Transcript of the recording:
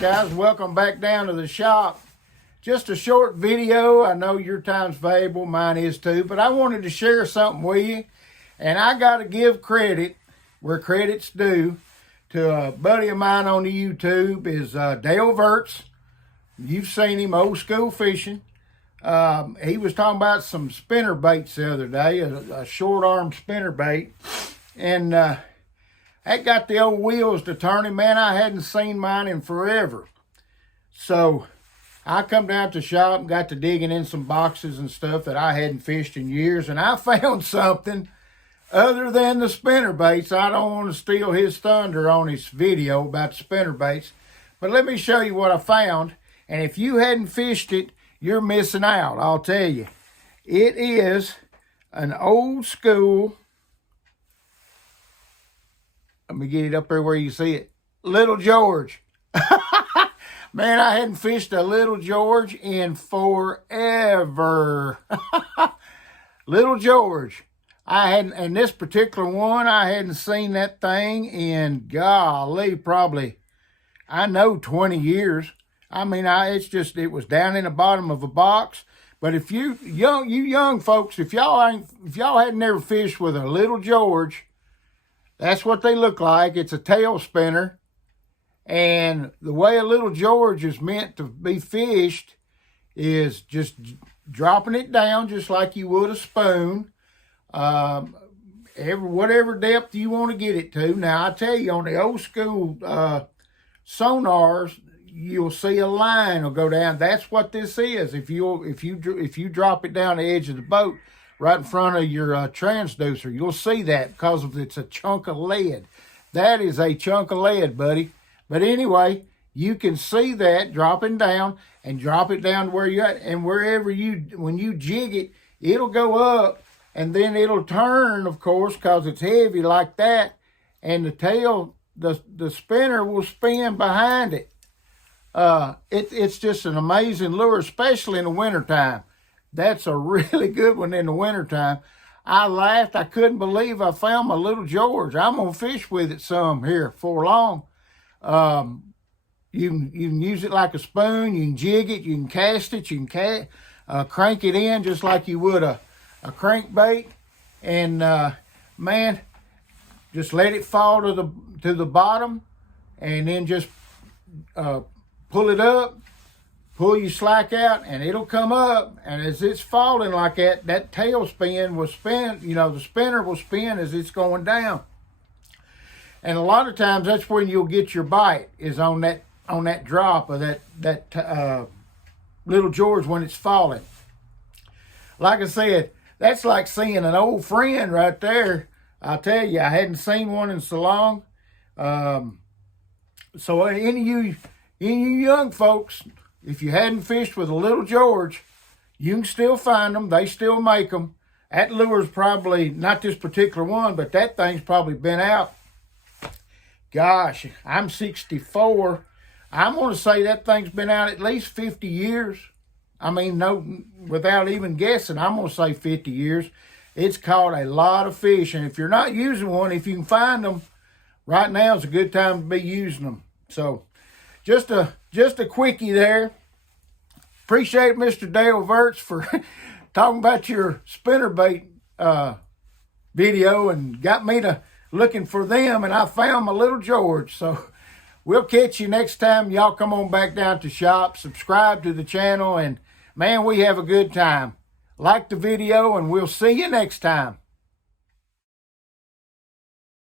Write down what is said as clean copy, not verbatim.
guys? Welcome back down to the shop. Just a short video. I know your time's valuable, mine is too, but I wanted to share something with you. And I got to give credit where credit's due to a buddy of mine on the YouTube is Dale Verts. You've seen him, old school fishing. He was talking about some spinner baits the other day, a short arm spinner bait. And that got the old wheels to turning. Man, I hadn't seen mine in forever. So I come down to the shop and got to digging in some boxes and stuff that I hadn't fished in years. And I found something other than the spinner baits. I don't want to steal his thunder on his video about the spinner baits. But let me show you what I found. And if you hadn't fished it, you're missing out, I'll tell you. It is an old school, let me get it up there where you see it, Little George. Man, I hadn't fished a Little George in forever. Little George. I hadn't, and this particular one, I hadn't seen that thing in, golly, probably, I know 20 years. I mean, it was down in the bottom of a box. But if you young folks, if y'all hadn't never fished with a Little George, that's what they look like. It's a tail spinner. And the way a Little George is meant to be fished is just dropping it down just like you would a spoon. Whatever depth you want to get it to. Now, I tell you, on the old school sonars, you'll see a line will go down. That's what this is. If you drop it down the edge of the boat right in front of your transducer, you'll see that because it's a chunk of lead. That is a chunk of lead, buddy. But anyway, you can see that dropping down and drop it down to where you're at. And when you jig it, it'll go up and then it'll turn, of course, because it's heavy like that. And the tail, the spinner will spin behind it. It's just an amazing lure, especially in the wintertime. That's a really good one in the wintertime. I laughed. I couldn't believe I found my Little George. I'm going to fish with it some here before long. You can use it like a spoon. You can jig it. You can cast it. You can crank it in just like you would a crankbait. And man, just let it fall to the bottom, and then just pull it up, pull your slack out, and it'll come up. And as it's falling like that tail spin will spin, the spinner will spin as it's going down. And a lot of times that's when you'll get your bite, is on that drop of that Little George when it's falling. Like I said, that's like seeing an old friend right there. I tell you, I hadn't seen one in so long. So any of you young folks, if you hadn't fished with a Little George, you can still find them. They still make them. That lure's probably, not this particular one, but that thing's probably been out. Gosh, I'm 64. I'm going to say that thing's been out at least 50 years. I mean, no, without even guessing, I'm going to say 50 years. It's caught a lot of fish. And if you're not using one, if you can find them, right now is a good time to be using them. So, just a quickie there. Appreciate Mr. Dale Verts for talking about your spinnerbait video and got me to looking for them, and I found my Little George. So we'll catch you next time. Y'all come on back down to shop, subscribe to the channel, and man, we have a good time. Like the video, and we'll see you next time.